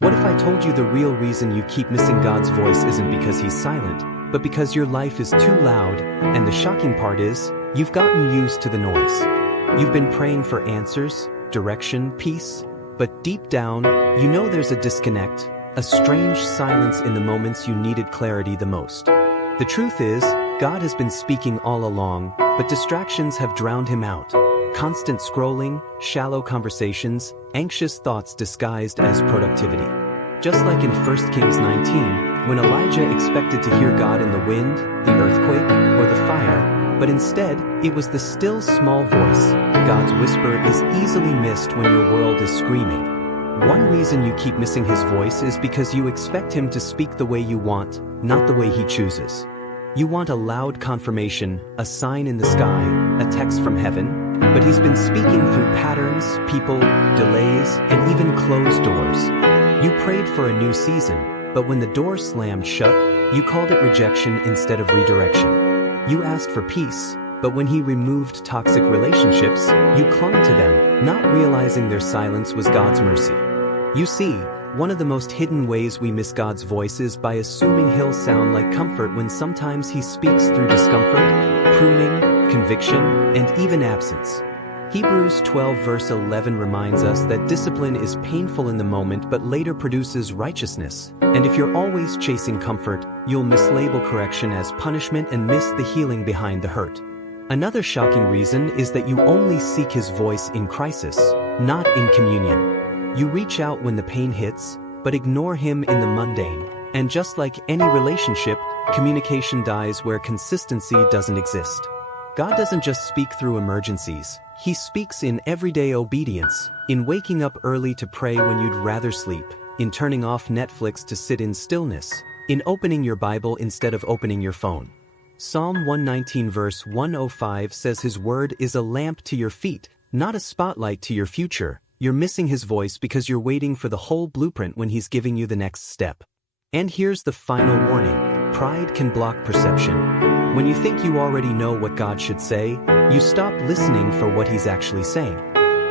What if I told you the real reason you keep missing God's voice isn't because he's silent, but because your life is too loud, and the shocking part is, you've gotten used to the noise. You've been praying for answers, direction, peace, but deep down, you know there's a disconnect, a strange silence in the moments you needed clarity the most. The truth is, God has been speaking all along, but distractions have drowned him out. Constant scrolling, shallow conversations, anxious thoughts disguised as productivity. Just like in 1 Kings 19, when Elijah expected to hear God in the wind, the earthquake, or the fire, but instead, it was the still small voice. God's whisper is easily missed when your world is screaming. One reason you keep missing his voice is because you expect him to speak the way you want, not the way he chooses. You want a loud confirmation, a sign in the sky, a text from heaven, but he's been speaking through patterns, people, delays, and even closed doors. You prayed for a new season, but when the door slammed shut, you called it rejection instead of redirection. You asked for peace, but when he removed toxic relationships, you clung to them, not realizing their silence was God's mercy. You see, one of the most hidden ways we miss God's voice is by assuming he'll sound like comfort when sometimes he speaks through discomfort, pruning, conviction, and even absence. Hebrews 12 verse 11 reminds us that discipline is painful in the moment but later produces righteousness. And if you're always chasing comfort, you'll mislabel correction as punishment and miss the healing behind the hurt. Another shocking reason is that you only seek his voice in crisis, not in communion. You reach out when the pain hits, but ignore him in the mundane. And just like any relationship, communication dies where consistency doesn't exist. God doesn't just speak through emergencies. He speaks in everyday obedience, in waking up early to pray when you'd rather sleep, in turning off Netflix to sit in stillness, in opening your Bible instead of opening your phone. Psalm 119 verse 105 says his word is a lamp to your feet, not a spotlight to your future. You're missing his voice because you're waiting for the whole blueprint when he's giving you the next step. And here's the final warning. Pride can block perception. When you think you already know what God should say, you stop listening for what he's actually saying.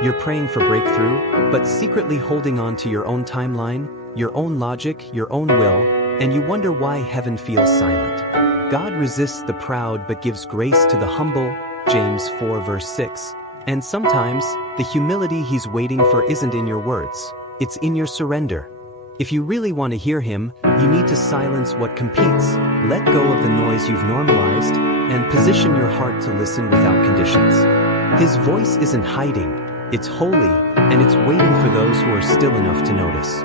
You're praying for breakthrough, but secretly holding on to your own timeline, your own logic, your own will, and you wonder why heaven feels silent. God resists the proud but gives grace to the humble, James 4 verse 6. And sometimes, the humility he's waiting for isn't in your words, it's in your surrender. If you really want to hear him, you need to silence what competes, let go of the noise you've normalized, and position your heart to listen without conditions. His voice isn't hiding, it's holy, and it's waiting for those who are still enough to notice.